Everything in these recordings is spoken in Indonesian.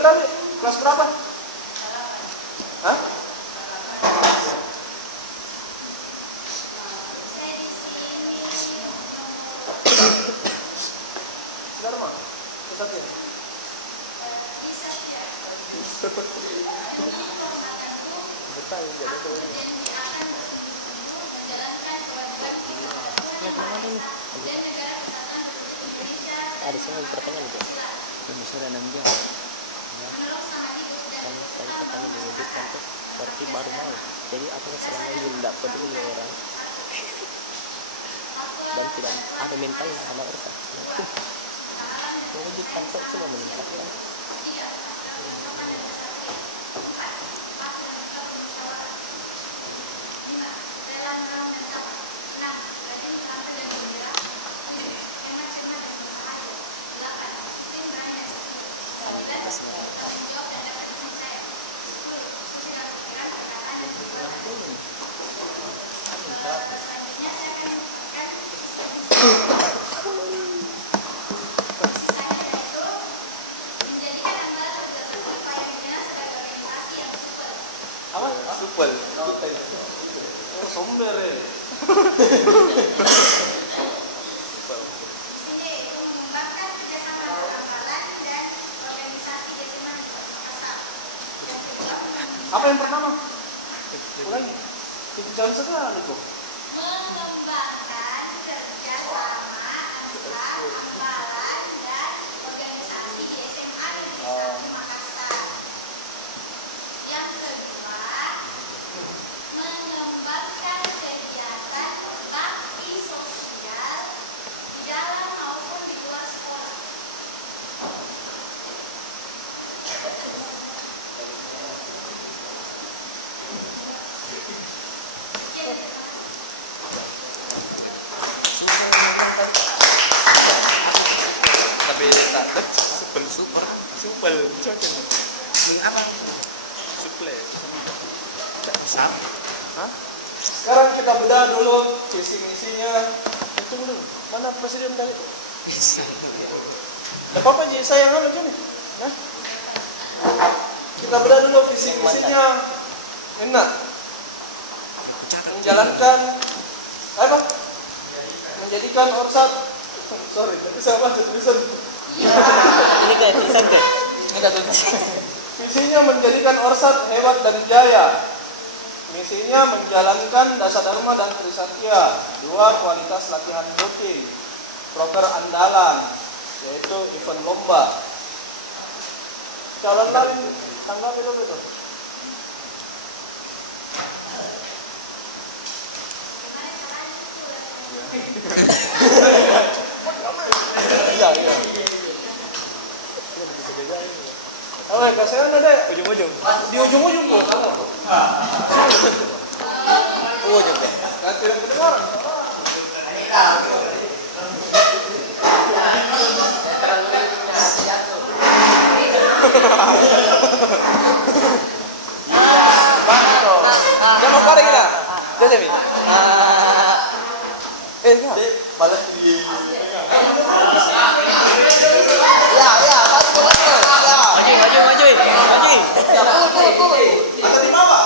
tadi kelas berapa? Hah? Dharma, Satya. Betah ya jadi tuh. Ada semua pertanyaan juga. Misalnya 6 jam. Kan sekali pertanyaan diwujudkan tuh berarti baru mau. Jadi apa selama ini tidak peduli orang dan tidak ada mentalnya sama orang. Mewujudkan tuh cuma meningkatkan. Apa? Supel. Oh, somber ya. Apa yang pertama? Ulangi. Kejauhan sekali kok. Mengembangkan kerjasama antar hafalan dan organisasi di SMA Negeri 1 Makassar. Yang kedua, mengembangkan kegiatan bakti sosial di dalam maupun di luar sekolah. Tapi tak super cocok. Apa? Suple. Sama. Hah? Sekarang kita bedah dulu visi misinya. Itu dulu. Mana presiden tadi? Bisa. Enggak apa-apa jadi saya yang nih. Nah. Kita bedah dulu visi misinya. Enak. Menjalankan apa? Menjadikan Orsat. Sorry, tapi saya baca tulisan. Ini kayak tulisan kan? Ada tulisan. Visinya menjadikan Orsat hebat dan jaya. Misinya menjalankan Dasa Dharma dan Trisatya. 2. Kualitas latihan rutin. Proker andalan, yaitu event lomba. Calon lain tanggapi dulu itu. Iya. Oh, kasih deh. Ujung-ujung. Di ujung-ujung tuh. Ujung. Kan tidak kedengaran. Jangan parah kita. Jadi mi. Balas di. Ya, maju. Maju. Ya, pul. Ada 5 Pak.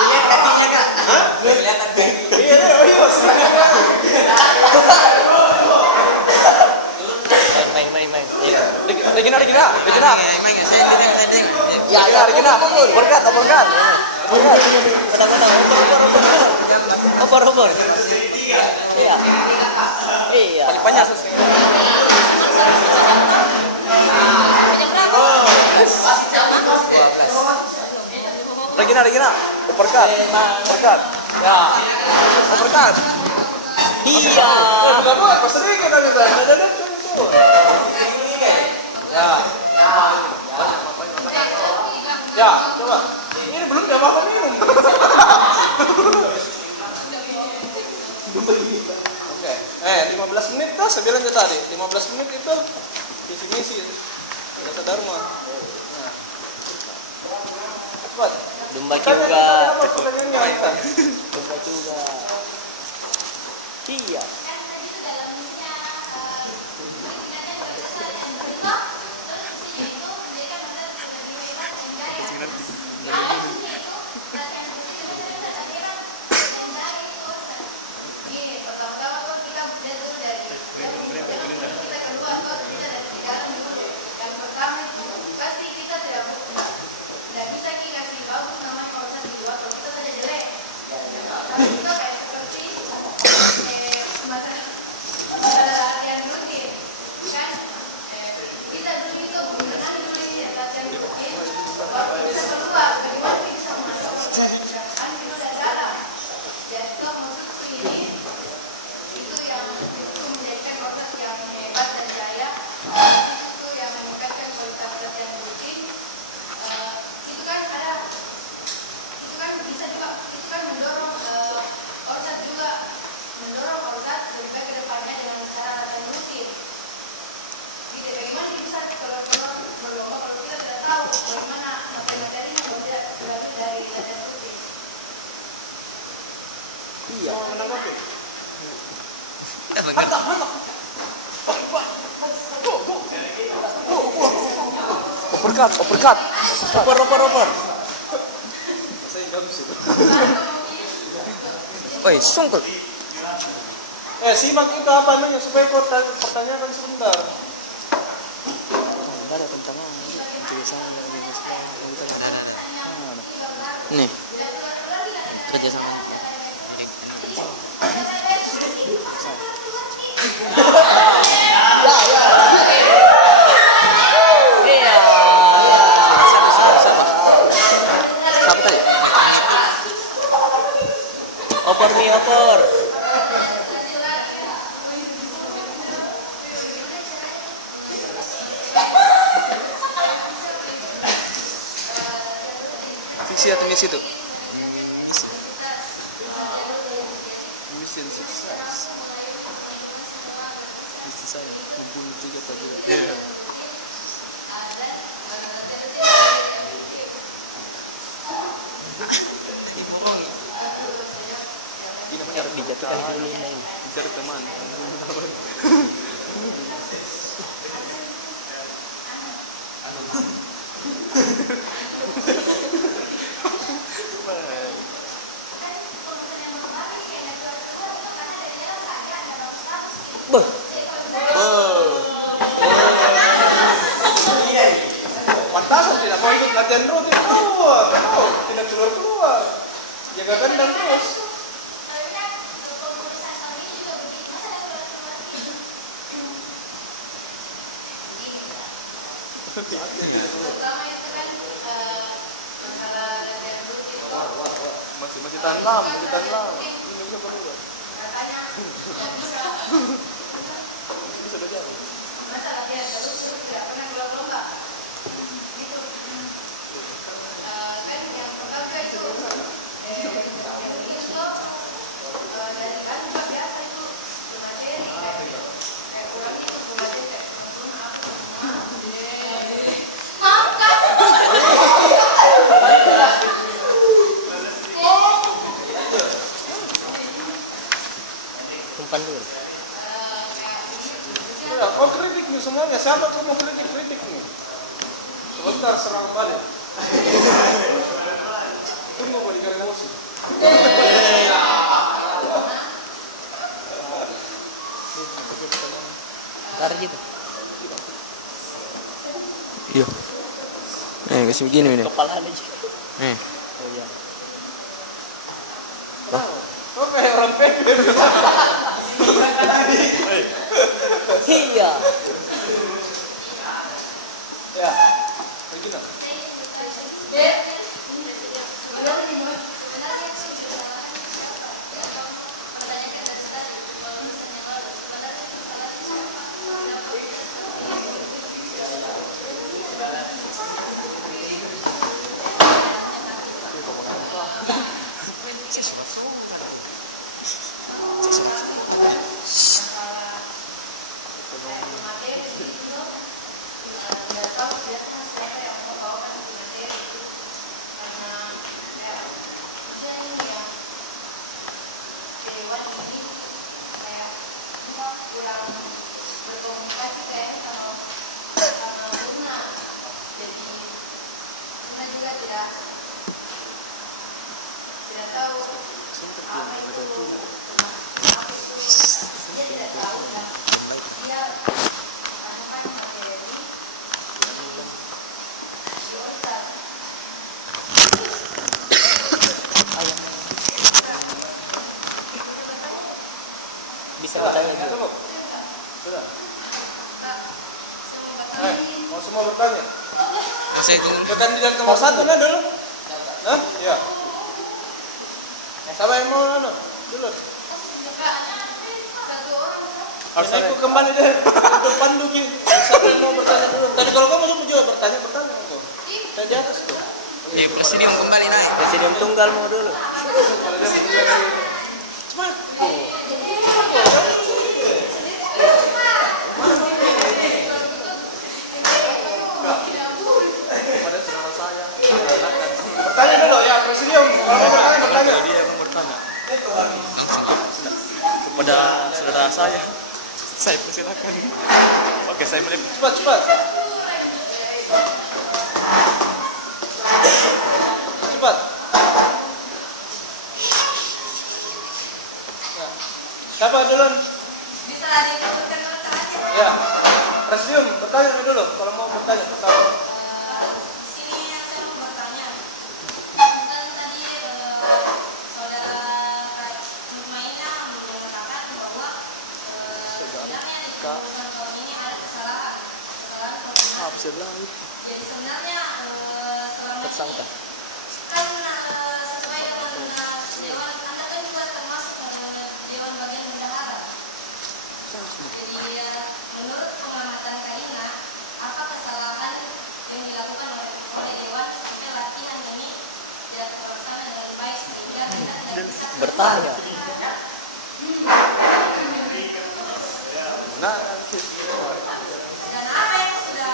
Lihat kakinya Kak. Hah? Kelihatan kan? Iya, Main. Regina. Ya, Regina. Berkat. Opor. Iya. Banyak. Regina. Berkat. Ya. Berkat. Iya. Bukan pas sedikit tadi. Ada itu. Ya, coba. Ini belum dia apa minum. Oke. 15 menit dah saya bilang tadi. 15 menit itu visi misi Dasa Dharma. Nah. Cepat. Domba juga. Apa pertanyaannya? Domba juga. Iya. bagaimana materi-materinya tidak berarti dari latihan rutin. Iya. Mau menanggapi? Uppercut. Oper. Saya jam sih. Oi, sungkul. Simak itu apa namanya supaya kau pertanyakan sebentar. Enggak ada tentang nih kerja sama siapa tadi? Oper. Fiksi atau misi itu? Mission sukses. Misi saya hubung 3 tadi. Iya. Dijatuhkan dulu main. Cari teman. Beuh, Pantasan tidak mau ikut latihan rutin keluar, tidak keluar. Jaga kandang terus. Pertama itu kan masalah latihan rutin itu Masih tahan lama. Ini bisa perlu. katanya yang Bisa berjalan. masa latihan terus tidak pernah keluar lomba gitu. Kan yang pertama itu yang itu dari kan juga biasa itu materi kayak kurang itu materi kayak maaf kan umpan dulu. Ya, kau kritik nih semuanya. Siapa kau mau kritik nih? Sebentar serang balik. Tunggu kau dikasih emosi. Ntar gitu. Iya. Kasih begini nih. Kepala aja. Oh iya. Kau kayak orang PB. Iya. Ya, begini. berkomunikasi kayaknya sama Luna, jadi Luna juga tidak tahu apa itu dia tidak tahu dan dia tanyakan materi di All-Star. Bisa bertanya dulu. Sudah. Mau semua bertanya? Saya tunggu. Ke kandidat nomor 1 nah dulu. Nah, iya. Siapa yang mau dulu? Satu orang Harus aku kembali deh untuk pandu gitu. Siapa yang mau bertanya dulu? Tadi kalau kamu mau juga bertanya aku. Saya di atas tuh. Presidium kembali naik. Presidium tunggal mau dulu. Cepat. Pada saudara saya persilakan. Oke, saya mulai. Cepat. Cepat. Ya. Siapa duluan? Bisa diturunkan dulu tangannya. Ya. Presidium, bertanya dulu kalau mau bertanya pertama. Di sini yang saya mau bertanya, kan tadi saudara Nurmaina mengatakan bahwa sebenarnya di keputusan tahun ini ada kesalahan koordinasi. Jadi sebenarnya selama Tersangka. ini kan sesuai dengan dewan, Anda kan juga termasuk dewan bagian bendahara. Jadi menurut pengamatan Karina, apa kesalahan yang dilakukan oleh dewan sampai latihan ini tidak terlaksana dengan baik sehingga kita tidak bisa Bertanya. Nah, dan apa yang sudah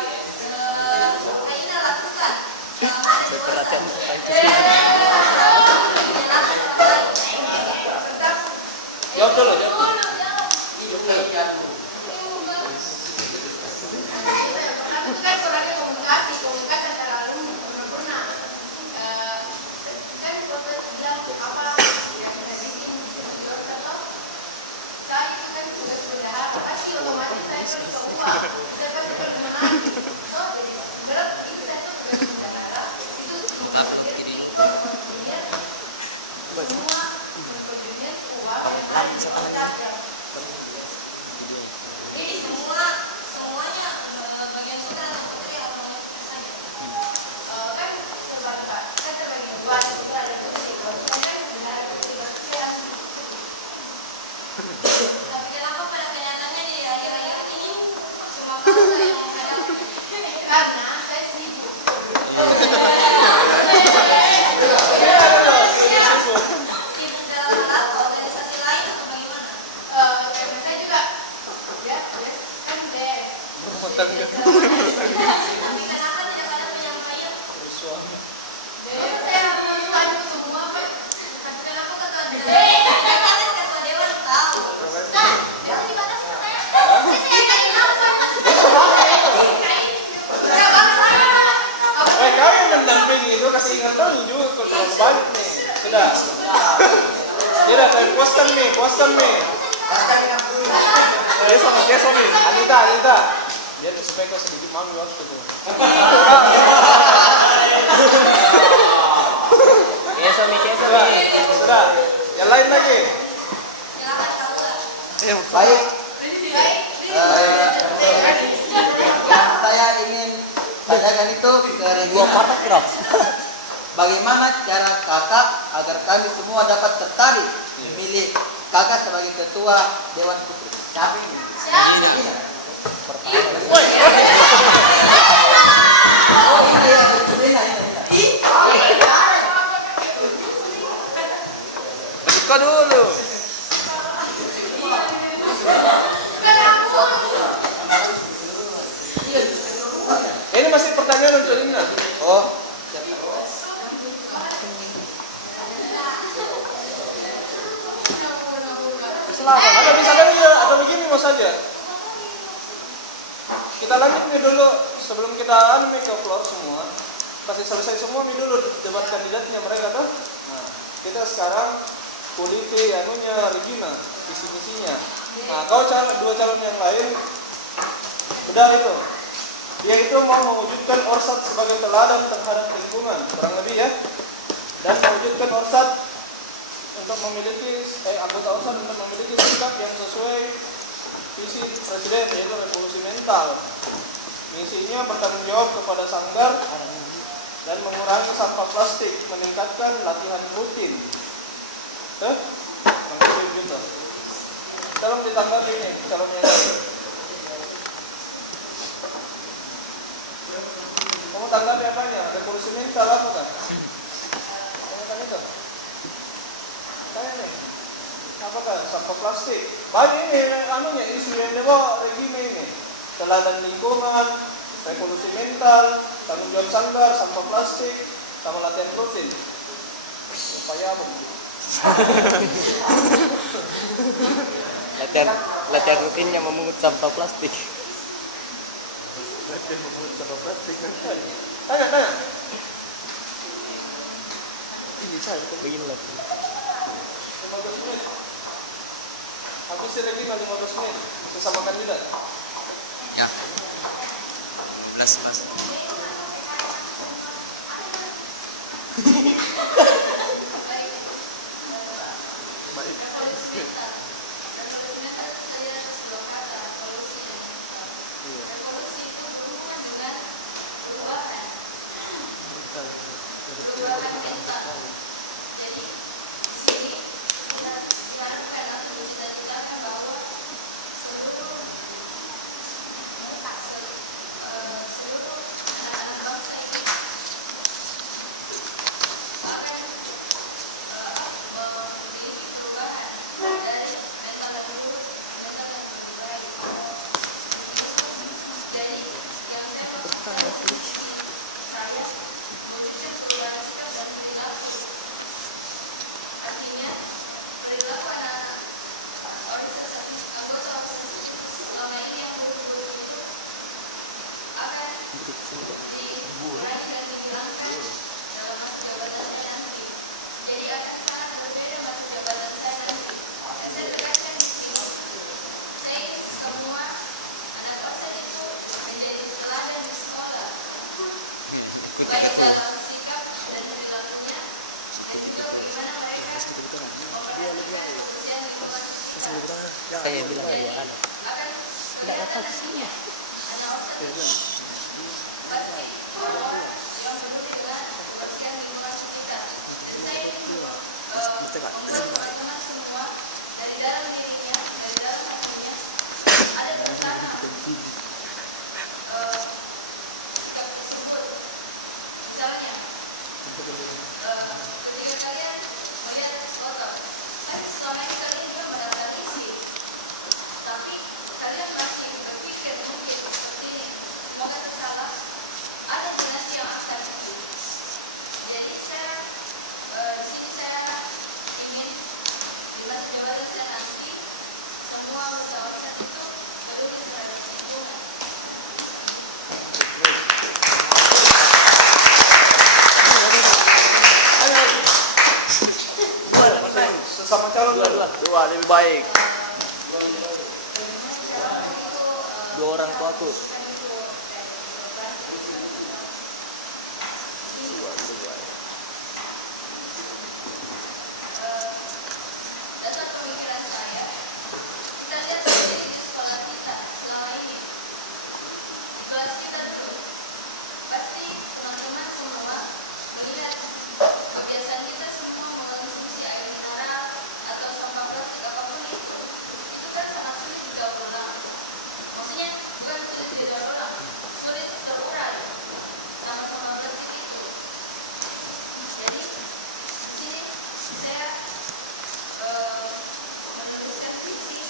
Karina lakukan selama ada Saya dewan perhatian jawab dulu. Itu kan orangnya komunikasi antara alumni pernah kan waktu bilang apa yang saya bikin video atau saya itu kan tugas bendahara pasti otomatis saya pergi ke uang saya pasti pergi menang so jadi berat itu saya tuh tugas bendahara itu kemudian semua kemudian uang yang ada di kotak yang jadi semuanya bagian putra dan putri otomatis saja. Kan terbagi dua, putra dan putri. Kan benar putri dan putri. Tapi kenapa pada kenyataannya di akhir-akhir ini cuma putra yang menghadap? Karena saya sibuk. Sibuk dalam hal apa? Organisasi lain atau bagaimana? Karena saya juga kan DS. Tapi kenapa tidak ada penyampaian? Masa saya harus tanya semua Pak? Tapi kenapa ketua dewan? Saya kan ketua dewan tahu. Nah, dewan di mana sih katanya? Saya tanya langsung. Jawab saya. Kau yang mendampingi itu kasih ingatan juga kalau terlalu balik nih. Sudah. Tidak, saya puaskan nih. Keso nih. Anita. Dia supaya kau sedikit mami waktu tuh. Keso nih. Sudah. Yang lain lagi. Silakan tahu. Baik, Baik. yang saya ingin tanyakan itu ke Dua Regina. paragraf. Bagaimana cara kakak agar kami semua dapat tertarik memilih kakak sebagai ketua Dewan Putri? Siapa ini? Regina. Oh, ini ya, Regina ini. Buka dulu. Ini masih pertanyaan untuk Lina. Oh, Ada bisa kan ya, atau begini mau saja. Kita lanjut nih dulu sebelum kita ke floor semua. Pasti selesai semua nih dulu debat kandidatnya mereka tuh. Nah, kita sekarang kuliti anunya Regina, visi misinya. Nah, dua calon yang lain beda itu. Dia itu mau mewujudkan Orsat sebagai teladan terhadap lingkungan, kurang lebih ya. Dan mewujudkan Orsat untuk memiliki anggota Orsat untuk memiliki sikap yang sesuai visi presiden, yaitu revolusi mental. Misinya bertanggung jawab kepada sanggar dan mengurangi sampah plastik, meningkatkan latihan rutin. Kurang lebih gitu. Tolong ditanggapi ini calonnya. Kamu tanggapi apanya? Revolusi mental apa kan? Tanyakan itu. Tanya nih. Apakah sampah plastik? Banyak ini anunya isu yang dibawa Regina ini. Teladan lingkungan, revolusi mental, tanggung jawab sanggar, sampah plastik, sama latihan rutin. Upaya apa? latihan rutinnya memungut sampah plastik. Tanya. Ini saya Beginilah. 15 menit. Habis si Regina 15 menit bersama kandidat. Ya. 15 pas. Baik. Baik dalam sikap dan perilakunya, dan juga bagaimana mereka memperhatikan kebersihan lingkungan sekitar. Saya bilang ya anak. Akan Tidak apa sih. anak pasti orang yang peduli dengan kebersihan lingkungan sekitar. Dan saya ingin membuat teman-teman semua dari dalam dirinya, dari dalam hatinya ada bersama sikap tersebut. Misalnya, ketika kalian melihat foto, kan selama ini kalian juga mendapat isi, tapi kalian masih berpikir mungkin seperti ini, semoga tersalah, ada dinasti yang akan terjadi. Jadi di sini saya ingin di masa jabatan saya nanti semua usaha-usaha itu peduli terhadap lingkungan. Sesama calon Dua lebih baik. Dua orang tuaku. Dasar pemikiran saya, kita lihat sendiri di sekolah kita selama ini, di kelas kita dulu, pasti teman-teman semua melihat kebiasaan kita semua mengonsumsi air mineral atau sampah plastik apapun itu kan sangat sulit didaur ulang. Maksudnya bukan sulit didaur ulang, sulit terurai sampah-sampah plastik itu. Jadi di sini saya menuliskan visi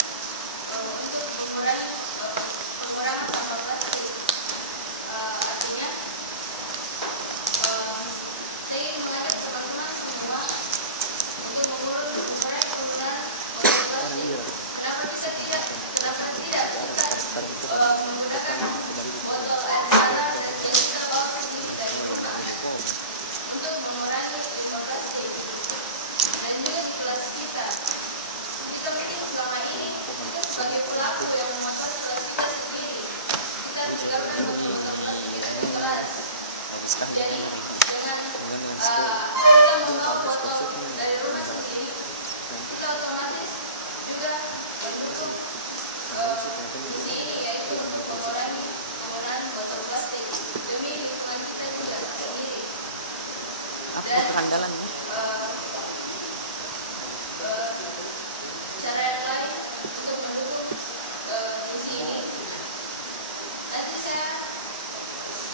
untuk mengurangi pengurangan sampah plastik. Artinya saya ingin mengajak teman-teman semua untuk mengurangi penggunaan botol plastik. Kenapa tidak kita menggunakan botol air mineral dan kita bawa sendiri dari rumah untuk mengurangi limbah plastik. Dan juga di kelas kita mungkin selama ini kita sebagai pelaku yang memanfaatkan kelas kita sendiri, kita meninggalkan botol-botol plastik kita di kelas. Jadi dengan kita membawa botol dari rumah sendiri, kita otomatis juga mendukung visi ini, yaitu penggunaan botol plastik demi lingkungan kita juga sendiri. Dan cara yang lain untuk mendukung visi ini, nanti saya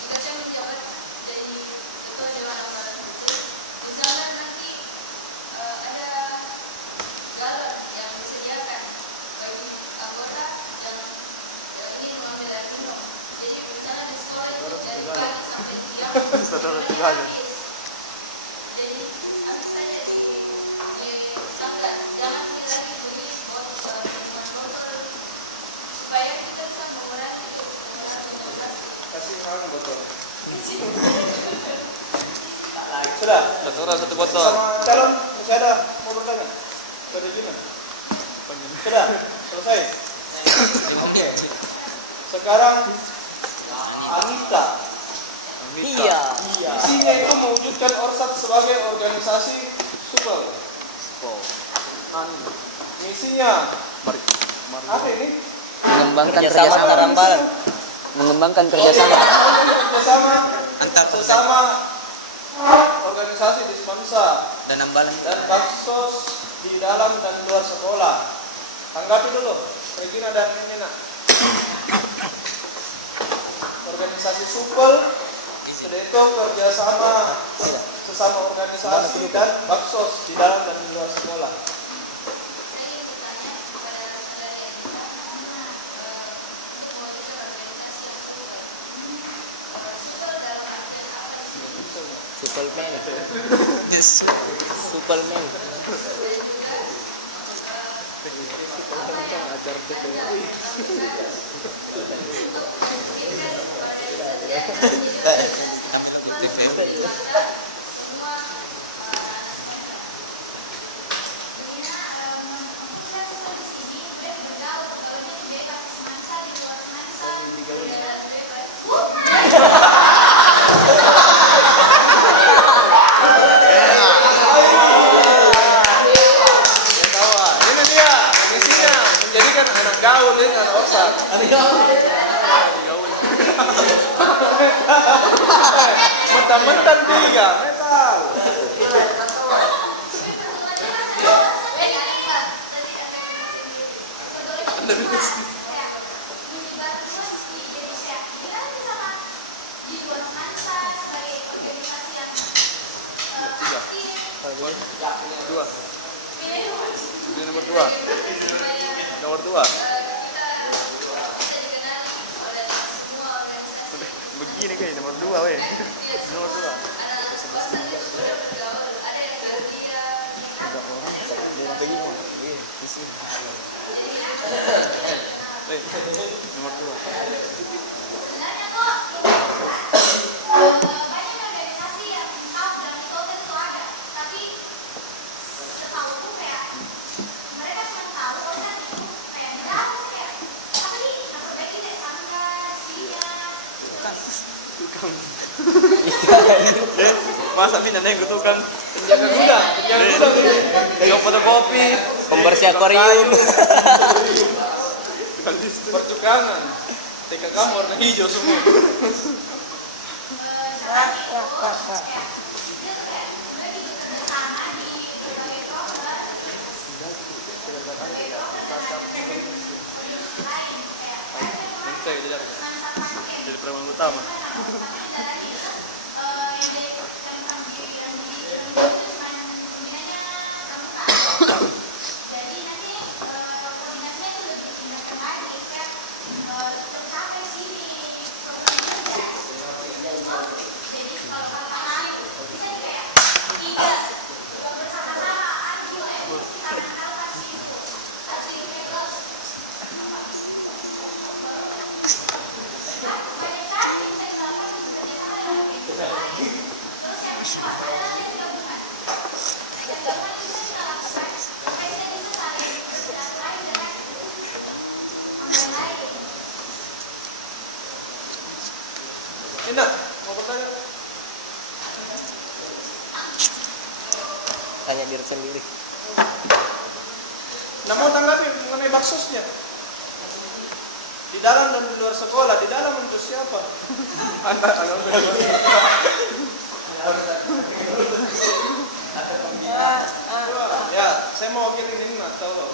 jika saya menjabat jadi ketua dewan aparatur sipil, misalnya nanti ada galon yang disediakan bagi anggota yang ingin mengambil air minum. Jadi misalnya di sekolah itu dari pagi sampai siang habis. Jadi habis saja di sanggar, jangan lagi beli botol minuman botol mana botol? Sudah. Satu orang satu botol. Sama calon masih ada mau bertanya? Perizinan. Sudah selesai. Oke. Sekarang Anita. Iya. Misinya itu mewujudkan Orsat sebagai organisasi supel. Misinya apa ini? Mengembangkan Kerjasama kerjasama. Rambalan. Mengembangkan kerjasama. Kerjasama sesama organisasi di Semansa Dan Ambalan. dan baksos di dalam dan luar sekolah. Tanggapi dulu, Regina dan Nina. Organisasi supel itu kerjasama sesama organisasi dan baksos di dalam dan di luar sekolah. Saya ingin bertanya kepada saudari Anita, untuk mewujudkan organisasi yang super. Super dalam artian apa di sini? Superman. Superman. Ajar Ini dia misinya menjadikan anak gaul dengan Orsat. Mentang-mentang tiga metal. Dua. Ini nomor dua. Nomor dua. Begini kayak nomor dua, weh. Nomor dua. Nomor dua. Sebenarnya kok banyak organisasi yang tahu dalam metode itu ada, tapi setahu tuh kayak mereka cuma tahu kan itu kayak berapa kayak apa nih nah perbaiki deh sangka sinya Masa pindah yang tukang Penjaga gudang ini. yang fotokopi, pembersih Tukang akuarium. Pertukangan. TKK warna hijau semua. Jadi perumahan utama. Jadi nanti koordinasinya itu lebih ditingkatkan lagi kayak tercapai sini jadi kalau anak bisa kayak tiga bersama-sama anjing karena tahu kasih itu kasih kelas banyak kan bisa dilakukan kerjasama dengan terus yang kedua adalah yang gabungan yang gabungan itu bisa kita lakukan supaya kita bisa saling bersilaturahmi dengan orang lain. Indah, mau bertanya? Tanya diri sendiri. Nah, mau tanggapi mengenai baksosnya? Di dalam dan di luar sekolah, di dalam untuk siapa? Ya, saya mau wakil ini nggak tahu loh.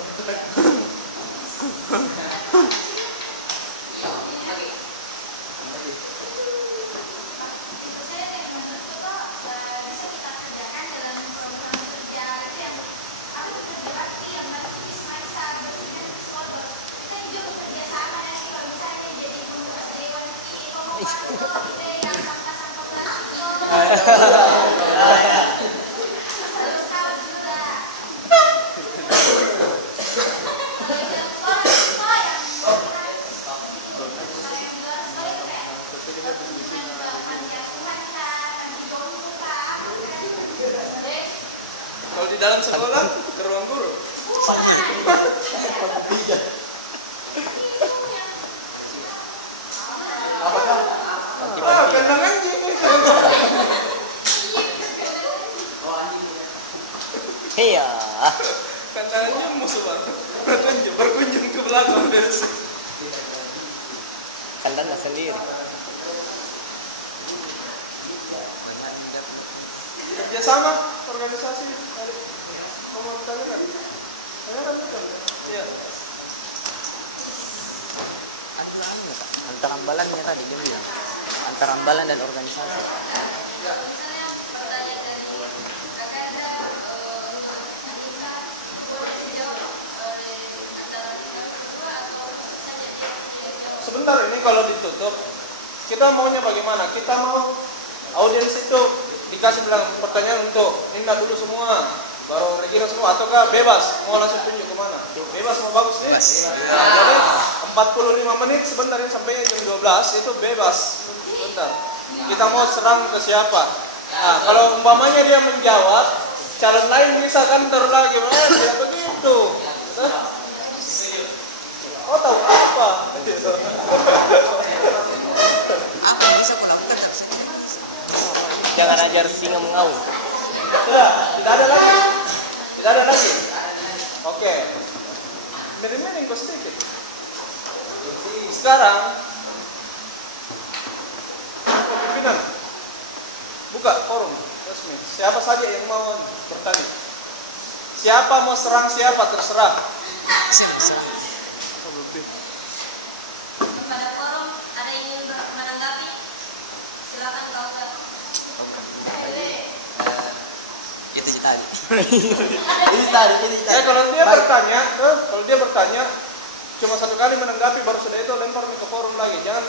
Saya yang menurut itu bisa kita kerjakan dalam program kerja itu yang apa itu kerja bakti yang bantu bisa bersihkan kotor. Kita juga bekerja sama nanti kalau misalnya jadi pengurus dewan di Komodo kita yang sampah-sampah plastik. Harus tahu juga. Kalau yang sekolah semua yang kalau yang luar sekolah itu kayak Jalan sekolah ke ruang guru. Apakah Kandang anjing. Iya. Kandang anjing musuh banget. Berkunjung ke belakang beres. Kandangnya sendiri. Kerjasama organisasi tadi kamu tanyakan. Tanyakan betul. Iya. Antara ambalannya tadi dia bilang. Antara ambalan dan organisasi. Misalnya pertanyaan dari kakak ada dijawab oleh antara kita berdua atau saja dia tidak jawab. Sebentar ini kalau ditutup kita maunya bagaimana? Kita mau audiens itu dikasih bilang pertanyaan untuk Nina dulu semua, baru Regina semua, ataukah bebas mau langsung tunjuk kemana? Bebas mau bagus nih. Jadi 45 menit sebentar ini sampai jam 12 itu bebas. Sebentar. Kita mau serang ke siapa? Nah, kalau umpamanya dia menjawab, calon lain bisa kan terus lagi, tidak begitu. Oh tahu apa? Jangan ajar singa mengaum. Sudah, tidak ada lagi. Tidak ada lagi. Oke. Miring-miring kok sedikit. Sekarang pimpinan buka forum resmi. Siapa saja yang mau bertanya? Siapa mau serang siapa terserah. Kepada forum ada yang ingin menanggapi? Silakan kau jawab. itu tadi. Ini tadi. Kalau dia bertanya, cuma satu kali menanggapi baru sudah itu lempar ke forum lagi. Jangan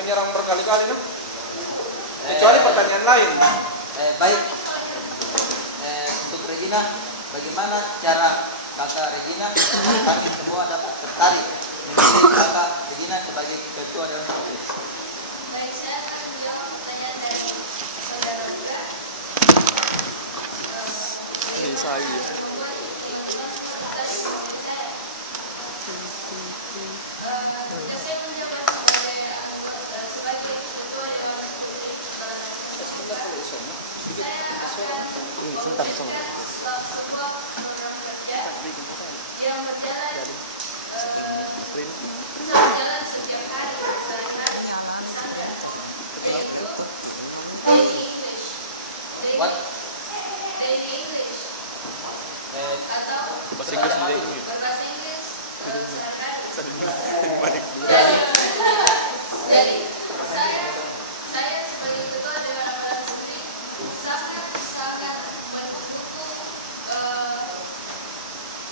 menyerang berkali-kali, nah. Kecuali pertanyaan lain. Baik. Untuk Regina, bagaimana cara kakak Regina kami semua dapat tertarik memilih kakak Regina sebagai ketua Dewan Putri? Baik, saya akan menjawab pertanyaan dari saudara juga. Ini saya. Saya menjabat sebagai ketua Dewan Putri Sebentar, sebuah program kerja yang berjalan setiap hari sehari-hari, misalnya yaitu daily English, What? daily English atau Bahasa Inggris berbahasa dia. Inggris Balik. Jadi saya sebagai ketua Dewan Aparatur sendiri sangat mendukung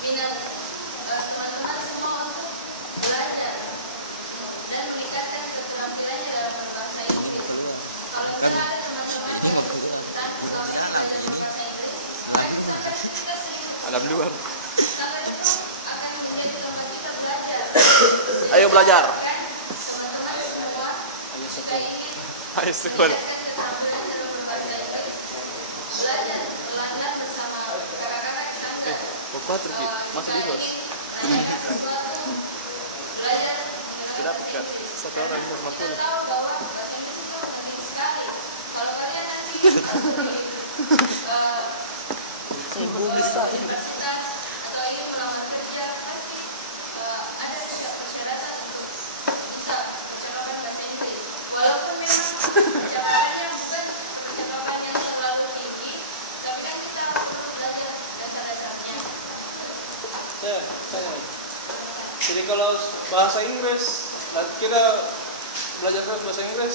minat teman-teman semua untuk belajar dan meningkatkan keterampilannya dalam berbahasa Inggris. Kalau misalnya ada teman-teman yang kesulitan selama ini belajar berbahasa Inggris, maka kita sedikit Ada luar. sangat itu akan menjadi tempat kita belajar. Ayo belajar. Teman-teman semua jika ingin Ayo sekolah. meningkatkan keterampilan dalam berbahasa Inggris, belajar pelanggan bersama kakak-kakak di sana. Bapak terus masuk di bos. Tanyakan sesuatu, belajar Sudah pekat. Satu orang yang kita masuk. tahu bahwa bahasa Inggris itu penting sekali. Kalau kalian nanti universitas atau ingin melamar kerja, pasti ada juga persyaratan untuk bisa percakapan bahasa Inggris. Walaupun memang percakapannya bukan percakapan yang terlalu tinggi, tapi kan kita perlu belajar dasar-dasarnya. Jadi kalau bahasa Inggris, kita belajar terus bahasa Inggris,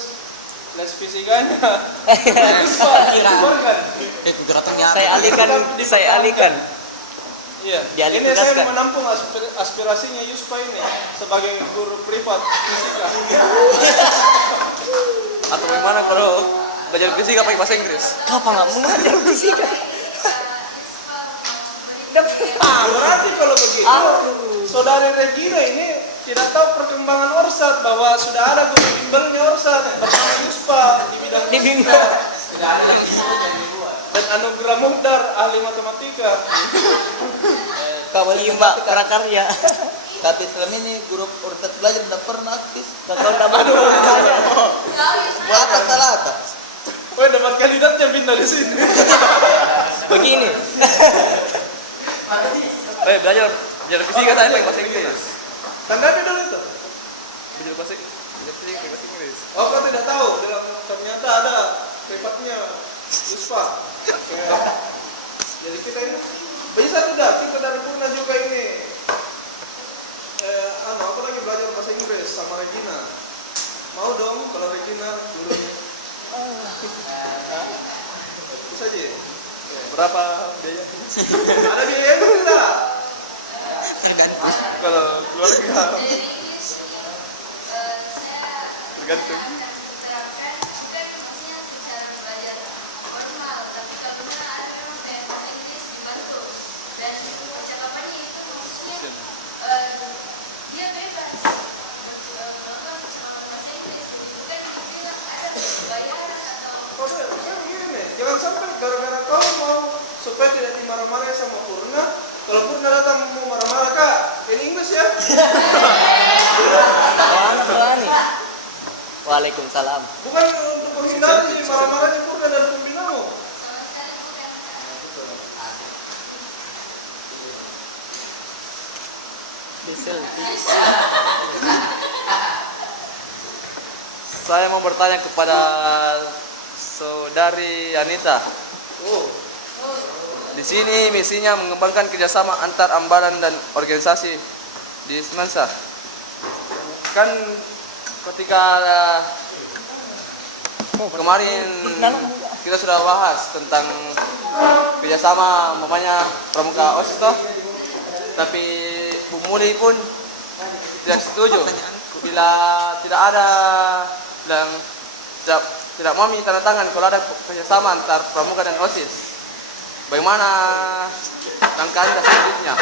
les fisikanya, organ. Saya alihkan. Iya. Dialih Ini saya tugaskan. menampung aspirasinya Yuspa ini sebagai guru privat fisika. Atau bagaimana kalau belajar fisika pakai bahasa Inggris? Kenapa nggak mengajar fisika? Berarti kalau begitu, saudari Regina ini tidak tahu perkembangan Orsat bahwa sudah ada guru bimbelnya Orsat bersama Yuspa di bidang fisika. Tidak ada lagi yang dibuat. dan Anugerah Muhdar ahli matematika. Kawan Imba prakarya. tapi selama ini guru urusat belajar tidak pernah aktif. Kakak udah bantu tanya. Apa salah tak? Woi, dapat kandidatnya pindah di sini. Begini. Belajar fisika saya pakai bahasa Inggris. Tandanya dulu itu. Belajar fisika pakai bahasa Inggris. Oh, kau tidak tahu? Ternyata ada privatnya ISPA. Jadi kita ini bisa tidak? Kita dari Purna juga ini. Aku lagi belajar bahasa Inggris sama Regina. Mau dong kalau Regina gurunya. Bisa aja. Berapa biaya? Ada biayanya tidak? Kalau keluarga tergantung. Jangan sampai gara-gara kau mau supaya tidak dimarah-marahin sama Purna. Kalau Purna datang mau marah-marah, Kak, ini Inggris ya. Anak berani. Waalaikumsalam. Bukan untuk menghindari marah-marahnya Purna dan pembinamu. Saya mau bertanya kepada saudari Anita. Oh, Di sini misinya mengembangkan kerjasama antar ambalan dan organisasi di Semansa. Kan ketika kemarin kita sudah bahas tentang kerjasama mamanya pramuka OSIS toh, tapi Bu Muli pun tidak setuju bila tidak ada dan tidak mau minta tanda tangan kalau ada kerjasama antar pramuka dan OSIS. Bagaimana langkah Anda selanjutnya?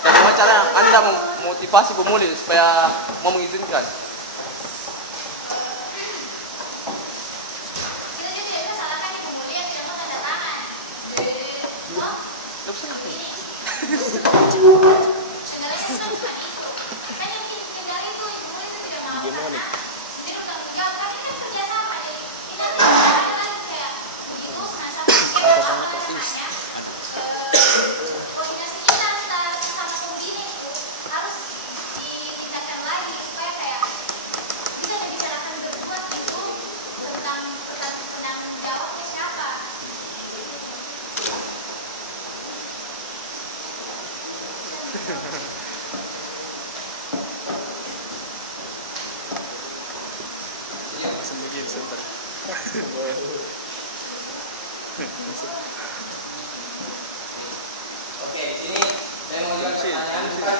Dan bagaimana cara Anda memotivasi Bu Muli supaya mau mengizinkan? Hegemonik. Oke, sini saya mau mengajukan pertanyaan bukan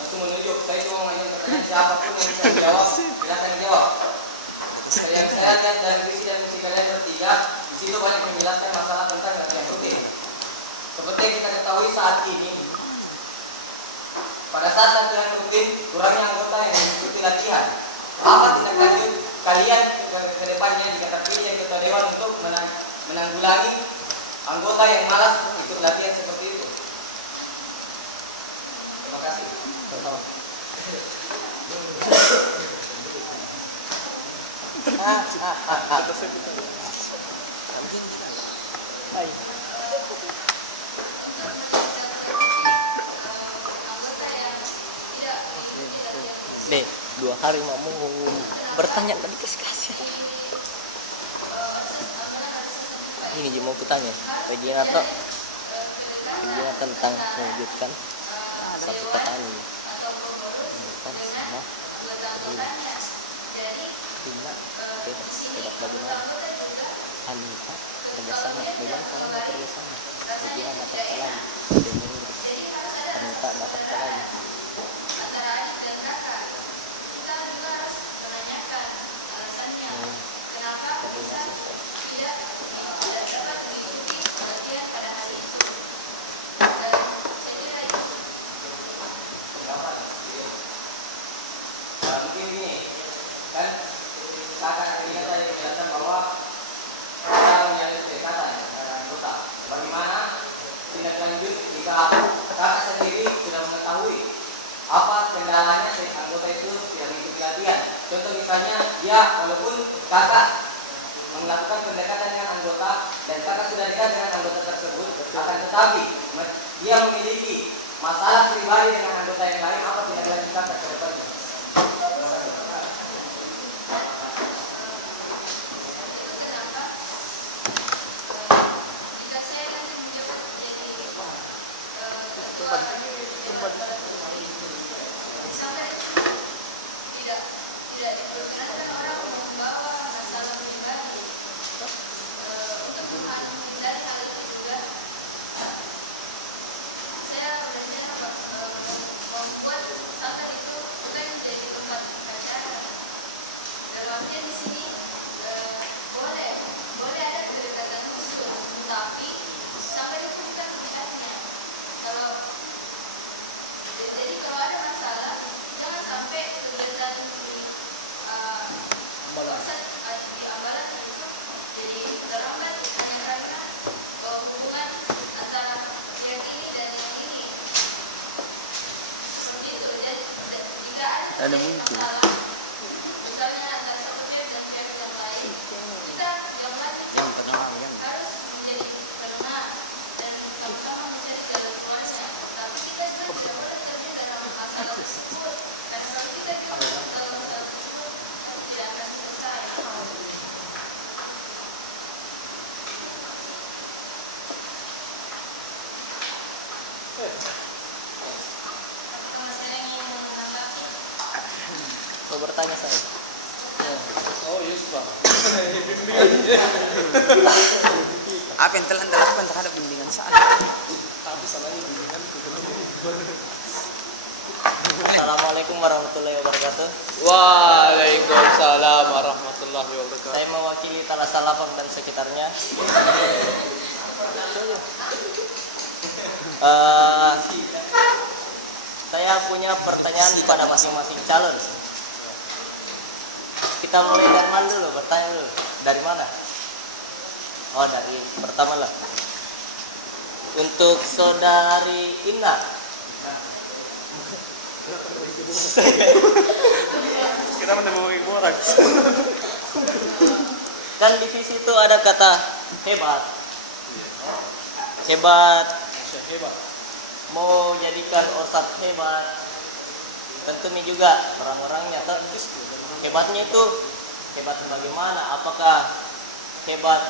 langsung menunjuk. Saya cuma mengajukan pertanyaan siapapun yang bisa menjawab, silakan jawab. Yang saya lihat dari visi dan misi kalian bertiga, di situ banyak menjelaskan masalah tentang latihan rutin. Seperti yang kita ketahui saat ini, pada saat latihan rutin, kurangnya anggota yang mengikuti latihan. Apa tindak lanjut kalian ke depannya jika terpilih yang ketua dewan untuk menanggulangi anggota yang malas ikut latihan seperti itu? Terima kasih. Nih, 2 hari mau bertanya tadi kasih. Ini Ji mau kutanya, Regina tentang mewujudkan satu petani. Bukan sama Regina tidak bagaimana Anita kerjasama dengan kalian bekerjasama. Regina dapat kalah, Anita dapat kalah. Mungkin gini, kan kakak Regina tadi menjelaskan bahwa kita menyalin kesehatan anggota. jika kakak sendiri sudah mengetahui apa kendalanya anggota itu tidak mengikuti latihan. Contoh misalnya dia walaupun kakak melakukan pendekatan dengan anggota dan kakak sudah dekat dengan anggota tersebut, akan tetapi dia memiliki masalah pribadi dengan anggota yang lain, apa tindak lanjut kakak ke depannya? Itu kenapa jika saya nanti menjabat menjadi ketua sampai tidak diperkenankan orang membawa masalah pribadi untuk menghindari hal itu juga. Saya berencana membuat sanggar itu bukan jadi tempat acara. Dalam artian di sini boleh ada kedekatan khusus, tapi sanggar itu bukan tempatnya. Jadi kalau ada masalah, jangan sampai kegiatan di Ambalan itu jadi terlambat hanya karena hubungan antara yang ini dan yang ini. Seperti itu. Jadi jika ada masalah, misalnya antara satu pihak dan pihak yang lain, kita yang lain harus menjadi tenang dan sama-sama mencari jalan keluarnya. Tapi kita juga tidak boleh terjadi dalam masalah tersebut. Dan kalau kita dalam masalah tersebut, tidak akan selesai. Mas Reneng ingin menanggapi? Mau bertanya saya. Oh yes Pak. Apa yang telah Anda lakukan terhadap bimbingan saya? Tapi salahnya bimbingan Assalamualaikum warahmatullahi wabarakatuh. Waalaikumsalam warahmatullahi wabarakatuh. Saya mewakili Talasa Lapang dan sekitarnya. Saya punya pertanyaan pada masing-masing calon. Kita mulai dari mana dulu? Bertanya dulu. Dari mana? Oh, dari pertama lah. Untuk saudari Ina. Kita menemui orang. Kan di sisi itu ada kata hebat. Hebat. hebat. Mau jadikan orsat hebat. Tentu ini juga orang-orangnya. Hebatnya itu hebat bagaimana? Apakah hebat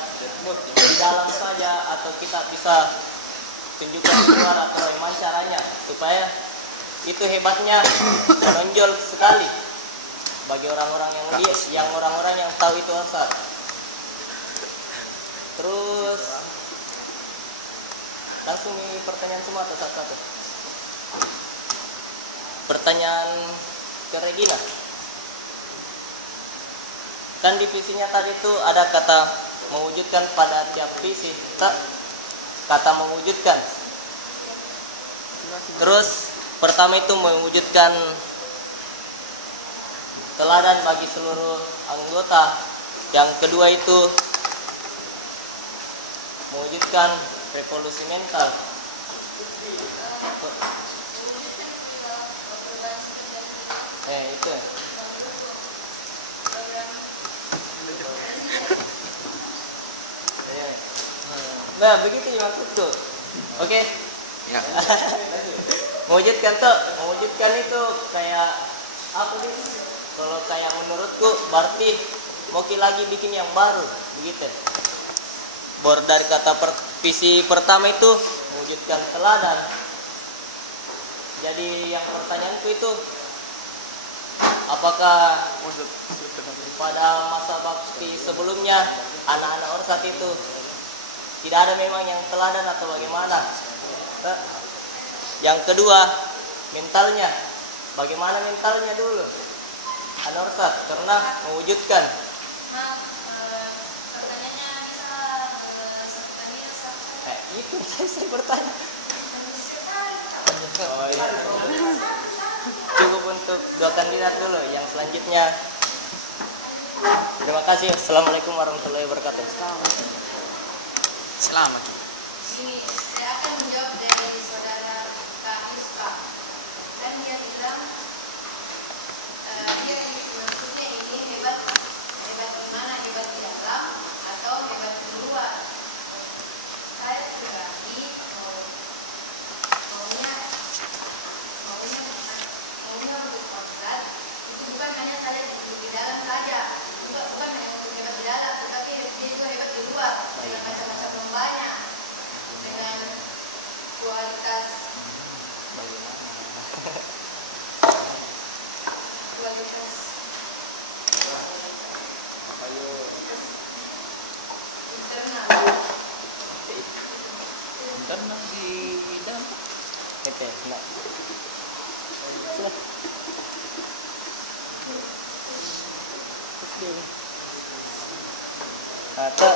di dalam saja atau kita bisa tunjukkan di luar atau bagaimana caranya supaya itu hebatnya menonjol sekali bagi orang-orang yang tahu itu orsat. Terus langsung ini pertanyaan semua atau satu-satu? Pertanyaan ke Regina. Kan di visinya tadi itu ada kata mewujudkan pada tiap visi, kata mewujudkan. Terus pertama itu mewujudkan teladan bagi seluruh anggota. Yang kedua itu mewujudkan revolusi mental. Itu. Nah, begitu ya maksudku. Oke. Ya. Mewujudkan itu kayak apa sih? Kalau kayak menurutku berarti mau lagi bikin yang baru, begitu. Dari kata visi pertama itu mewujudkan teladan. Jadi yang pertanyaanku itu apakah pada masa bakti sebelumnya anak-anak orsat itu tidak ada memang yang teladan atau bagaimana? Yang kedua, mentalnya. Bagaimana mentalnya dulu? Anak orsat karena mewujudkan. Pertanyaannya bisa satukan dia satu. Itu saya bertanya. Oh, iya. Cukup untuk 2 kandidat dulu. Yang selanjutnya. Terima kasih. Assalamualaikum warahmatullahi wabarakatuh. Selamat. Ini saya akan menjawab dari saudara dan dia bilang dia maksudnya ini hebat gimana, hebat di dalam atau hebat di luar. Saya pribadi maunya untuk kodrat itu bukan hanya saja di dalam saja, bukan hanya untuk hebat di dalam, tetapi dia itu hebat di luar dengan macam-macam lombanya, dengan kualitas Internal di dalam. Oke, nah. Sudah. Kata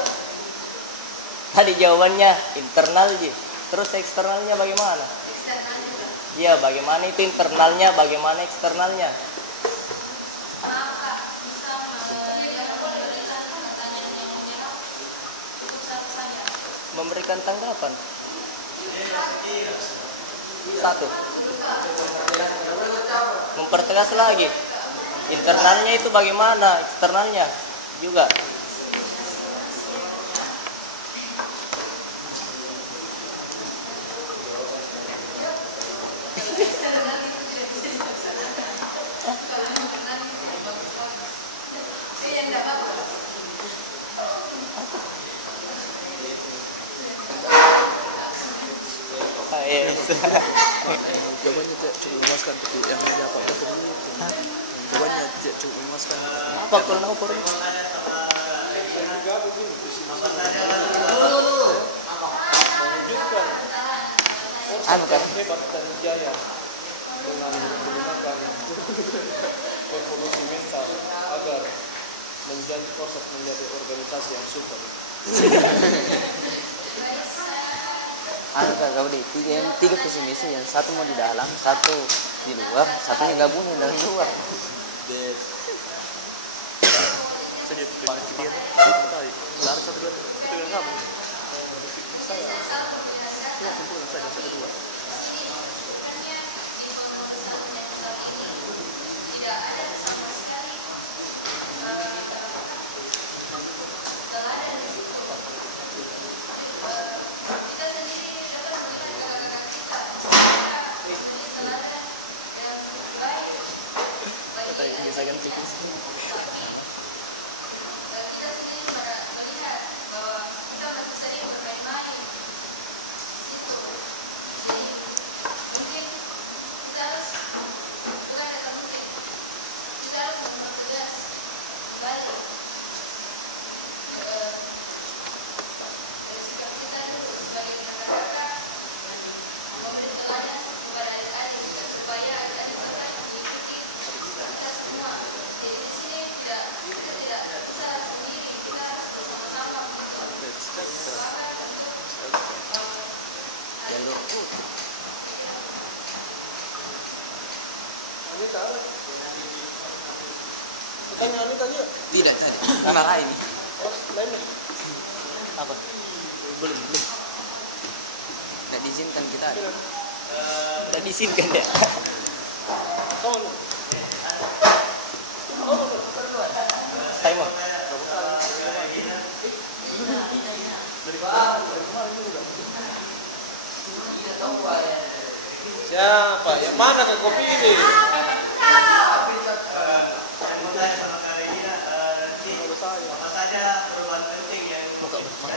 tadi jawabannya internal aja. Terus eksternalnya bagaimana? eksternal juga. Iya, bagaimana itu internalnya, bagaimana eksternalnya? Maka bisa memberikan pertanyaan yang menjawab cukup satu saja. Memberikan tanggapan. Satu. Mempertegas lagi. Internalnya itu bagaimana, eksternalnya juga. Jawabannya tidak cukup memuaskan, tapi yang lainnya apa? Jawabannya tidak cukup memuaskan. Apa kalau nak ukur? Mewujudkan Bukan. hebat dan jaya dengan menggunakan evolusi mental agar menjadi proses menjadi organisasi yang super. Kak Gaudi, tiga visi misi, yang satu mau di dalam, satu di luar, satunya gabungin dari luar. Saya Pak dia tadi lari satu dua itu yang kamu. Saya simpulkan saja satu dua. Tidak ada sama sekali teladan di situ. Kita sendiri dapat melihat kakak-kakak kita menjadi teladan yang baik bagi adik-adik kita. Tapi kita sendiri melihat bahwa kita masih sering bermain-main di situ. Jadi mungkin kita harus, bukan kata mungkin, kita harus mempertegas kembali dari sikap kita sebagai kakak-kakak, memberi teladan kepada adik-adik kita supaya adik-adik kita mengikuti kita semua. Jadi di sini kita tidak bisa sendiri, kita harus bersama-sama untuk semangat untuk Anita, tanya Anita aja. Tidak tadi, malah ini. Oh, lainnya. Apa? Belum. Tidak diizinkan kita. Tidak diizinkan ya. Kamu. Saya mau. Siapa? Yang mana ke kopi ini?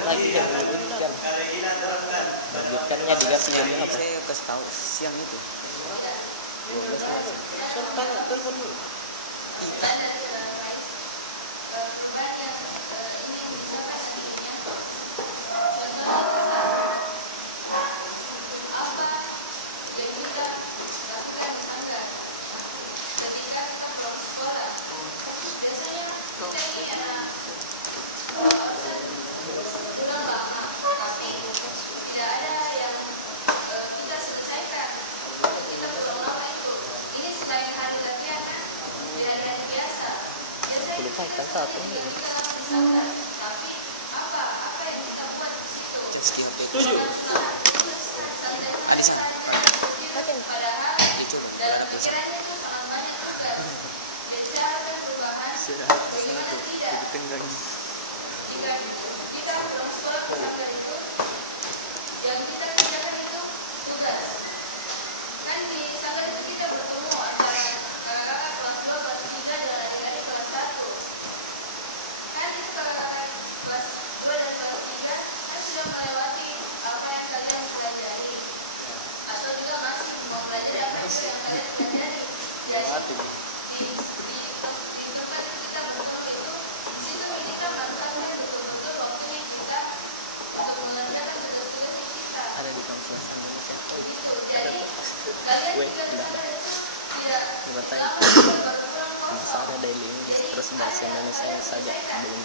Lagi yang menyebutkan. Menyebutkannya diganti jadi apa? Saya kasih tahu siang itu. Saya tanya, telepon dulu. Kan satu ini. Sekian. Setuju. Ada sana. Di dalam pikirannya itu sangat banyak tugas. Jadi saya harapkan perubahan. Bagaimana tidak? Jika kita pulang sekolah ke sanggar itu, yang kita kerjakan itu tugas. Kan di sanggar itu kita bertemu antara kakak-kakak kelas 2, kelas 3 dan adik-adik kelas 1. Kan itu kakak-kakak kelas 2 dan kelas 3 kan sudah melewati apa yang kalian pelajari, atau juga masih mau belajar apa itu yang kalian pelajari. Jadi di tempat kita bertemu itu, situ kita manfaatkan betul-betul waktunya kita untuk mengerjakan tugas-tugas yang kita. Ada di kampus Indonesia. Gitu. Jadi kalian juga di sana itu tidak Bertanya. lama baru pulang Masa kosong. ada daily English terus bahasa Indonesia yang saja belum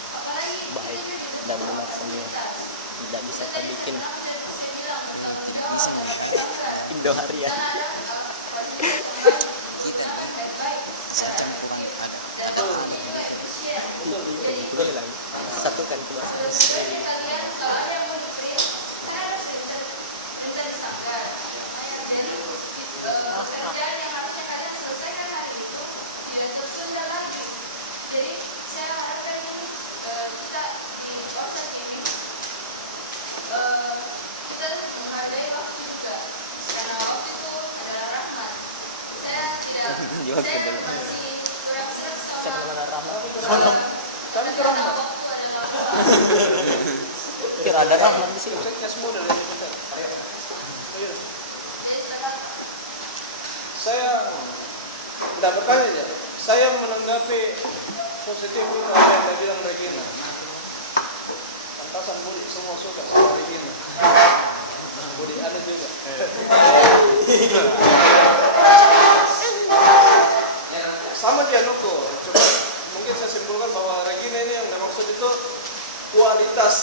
baik dan benar semua. Tidak bisa kita bikin Indo harian. Satu kan itu bahasa Pekerjaan yang harusnya kalian selesaikan hari itu tidak tertunda lagi. Jadi saya harapkan ini kita di offset ini kita menghargai waktu juga, karena waktu itu adalah rahmat. Saya tidak masih kurang-kurang sama Kami ke rahmat. waktu adalah kira ada rahmat di sini. Saya semua dari kita. jadi setelah Saya tidak bertanya aja. Saya menanggapi positif itu apa yang dia bilang Regina. Pantasan Budi semua suka sama Regina. Budi ada juga. Sama dia Noko. Cuma mungkin saya simpulkan bahwa Regina ini yang dimaksud itu kualitas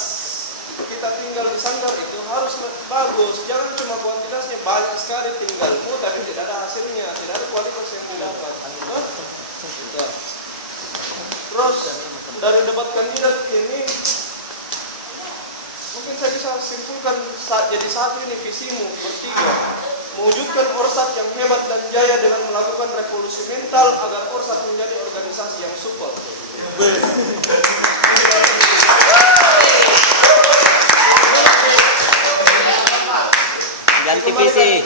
kita tinggal di sanggar itu harus bagus. Jangan cuma kuantitasnya banyak sekali tinggalmu tapi tidak ada hasilnya, tidak ada kualitas yang didapat. Gitu. Terus dari debat kandidat ini mungkin saya bisa simpulkan jadi satu ini visimu bertiga. Mewujudkan Orsat yang hebat dan jaya dengan melakukan revolusi mental agar Orsat menjadi organisasi yang supel. Ganti visi.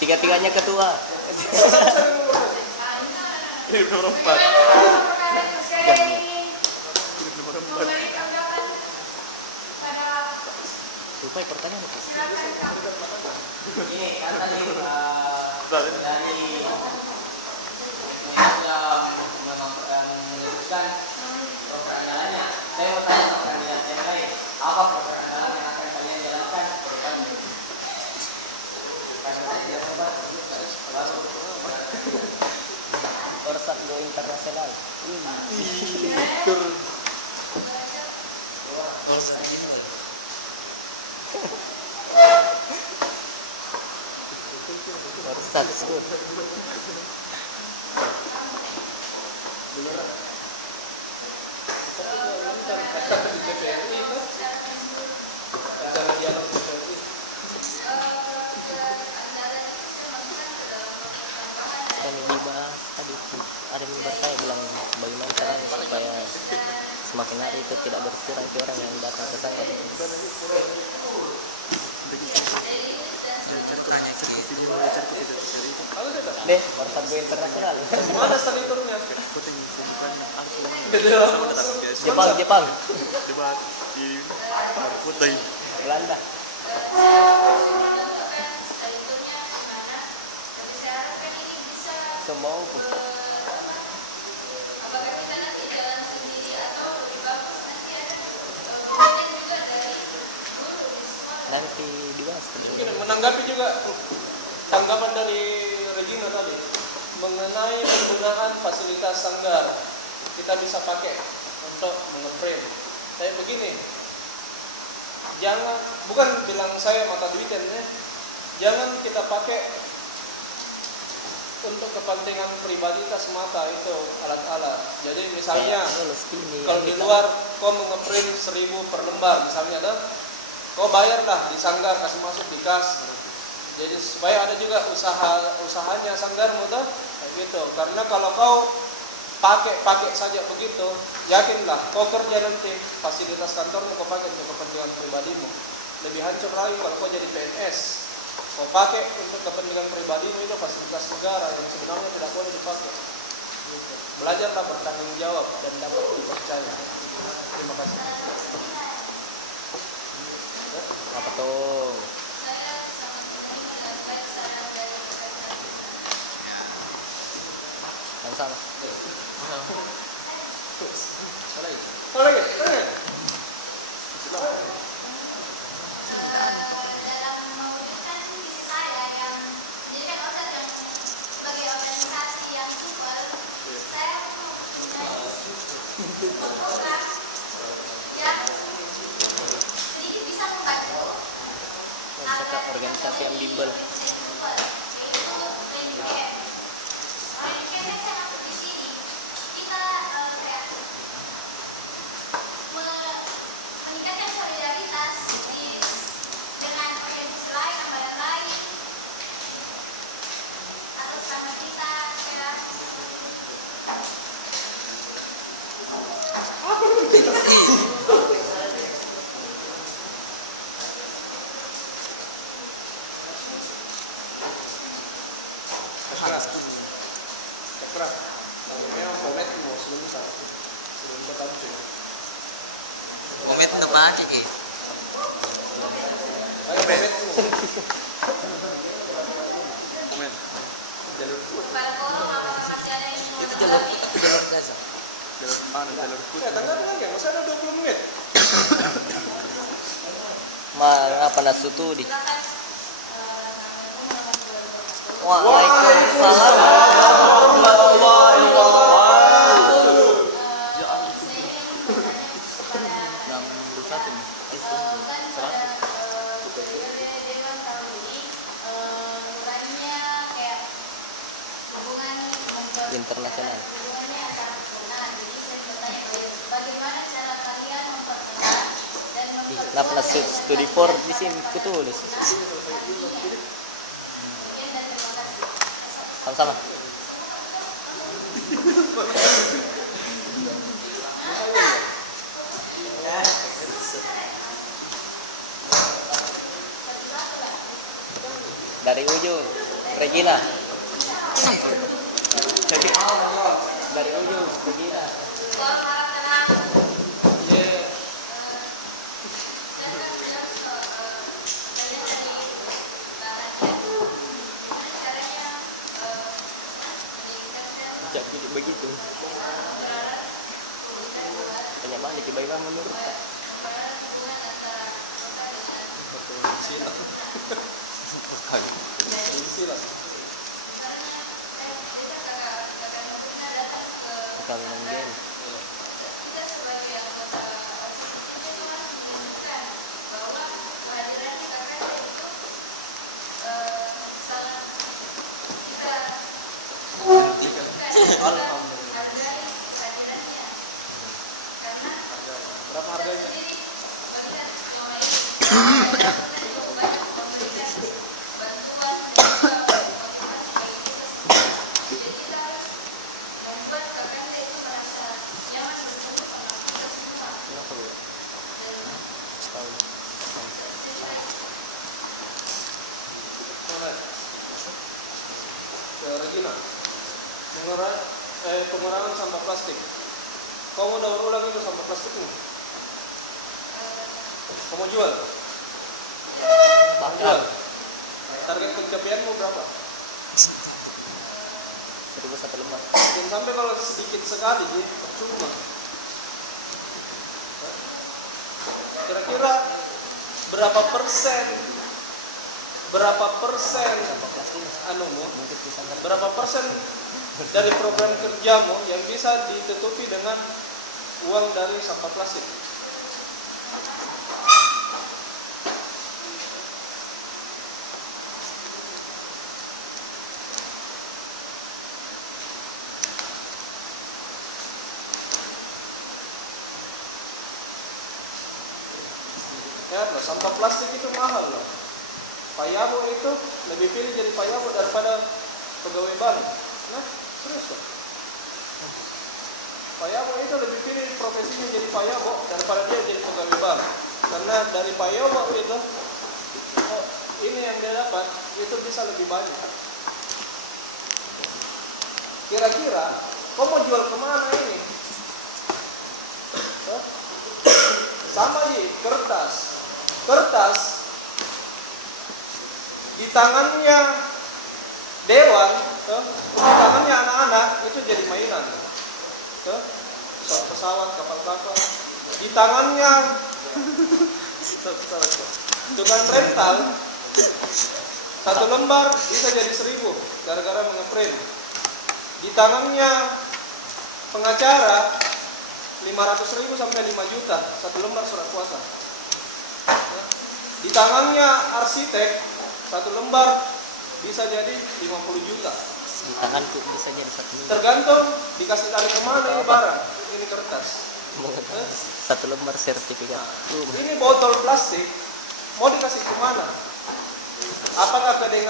Tiga-tiganya ketua. Ini nomor 4. saya ingin memberi tanggapan pada Lupa pertanyaan apa? silakan kamu. Ini kan tadi dari sudah menyebutkan program andalannya. Saya mau tanya sama kandidat yang lain, apa program andalan yang akan kalian jalankan ke depannya? Karena saya tidak sempat baru Orsat Go Internasional. Orsat School. Acara di TVRI itu, acara dialog TVRI. Dan dibahas tadi ada yang bertanya bilang bagaimana caranya supaya semakin hari itu tidak berkurang orang yang datang ke sanggar. Deh, Orsat Go Internasional. Mana staditurnya? Jepang, Belanda. Semua Apakah kita nanti jalan sendiri atau lebih bagus nanti ada pembinaan juga dari guru di sekolah. nanti dibahas. Mungkin menanggapi juga tanggapan dari Regina tadi mengenai penggunaan fasilitas sanggar kita bisa pakai untuk mengeprint. Saya begini, jangan bukan bilang saya mata duitan ya, jangan kita pakai untuk kepentingan pribaditas semata itu alat-alat. Jadi misalnya kalau di luar kau mengeprint 1000 per lembar misalnya, kau bayarlah di sanggar kasih masuk di kas. Jadi supaya ada juga usahanya Sanggarmu tuh kayak gitu. Karena kalau kau pakai saja begitu, yakinlah kau kerja nanti fasilitas kantormu kau pakai untuk kepentingan pribadimu. Lebih hancur lagi kalau kau jadi PNS. Kau pakai untuk kepentingan pribadimu itu fasilitas negara yang sebenarnya tidak boleh dipakai. Gitu. Belajarlah bertanggung jawab dan dapat dipercaya. Terima kasih. Apa tuh? Saya sangat menerima dan baik saran dari rekan saya. Sama-sama. Lagi. Dalam mewujudkan visi saya yang menjadikan OSAT yang sebagai organisasi yang super, saya mempunyai program yang sedikit bisa membantu Konsep organisasi yang bimbel. yaitu training camp. Training camp yang saya maksud di sini, kita kayak meningkatkan solidaritas dengan organisasi lain, badan lain, atau sama kita kayak Keras. Memang komet mau sebentar. Sebelum bertemu. Komen untuk apa Kiki? Ayo kometmu. Komen. pada kolom apakah masih ada yang mau menanggapi? Jalur jasa. Jalur mana? Jalur putih. Ya, tanggal lagi, masih ada 20 menit. Apa nasutu di? Silakan. Assalamualaikum warahmatullahi wabarakatuh. Waalaikumsalam. Saya ingin bertanya kepada 61 nih. kan pada periode Dewan tahun ini bukannya kayak hubungan Internasional. hubungannya antara nah jadi saya bertanya bagaimana cara kalian mempertemukan dan Lapnas studi 4 di sini kutulis. Sekian dan terima kasih. Sama-sama. Dari ujung Regina. Dari ujung Regina. Kalau salah tenang Ya, saya kan bilang kalian dari bahasanya gimana caranya meningkatkan Jadi begitu. berharap kita buat Banyak banget bagaimana menurut Kak? mempererat hubungan antara kota dengan silang. Silang. misalnya kita kakak kita datang ke Perkawinan game. kita sebagai anggota OSIS kita itu harus menunjukkan bahwa kehadirannya kakak itu sangat kita hargai kehadirannya karena Berapa harganya? sendiri melihat selama ini kita cukup banyak memberikan bantuan dan juga motivasi bagi kita semua. Jadi kita harus membuat kakanda itu merasa nyaman bertemu sama kita semua. Kenapa lu? Dan Tahu. Mana? Ya, Regina. Pengurangan sampah plastik. Kau mau daur ulang itu sampah plastikmu? Kau mau jual? Bakal Target pencapaianmu berapa? 1001 lembar. Jangan sampai kalau sedikit sekali dia percuma. Kira-kira berapa persen Sampah plastik anumu, mungkin bisa ngerti. berapa persen dari program kerjamu yang bisa ditutupi dengan uang dari sampah plastik? Ya, loh, sampah plastik itu mahal loh. Payabo itu lebih pilih jadi payabo daripada pegawai bank. Nah, serius kok. Payabo itu lebih pilih profesinya jadi payabo daripada dia jadi pegawai bank. Karena dari payabo itu, oh, ini yang dia dapat itu bisa lebih banyak. Kira-kira, kau mau jual kemana ini? Hah? Sama sih, kertas. Kertas di tangannya dewan, di tangannya anak-anak itu jadi mainan. Pesawat, kapal-kapal. Di tangannya tukang rental, satu lembar bisa jadi 1.000 gara-gara mengeprint. Di tangannya pengacara 500.000 sampai 5 juta satu lembar surat kuasa. Di tangannya arsitek satu lembar bisa jadi 50 juta. Di tanganku bisa jadi 1 miliar. Tergantung dikasih tarik kemana ini barang. Ini kertas. 1 lembar sertifikat. Ini botol plastik mau dikasih kemana? Apakah ke dengan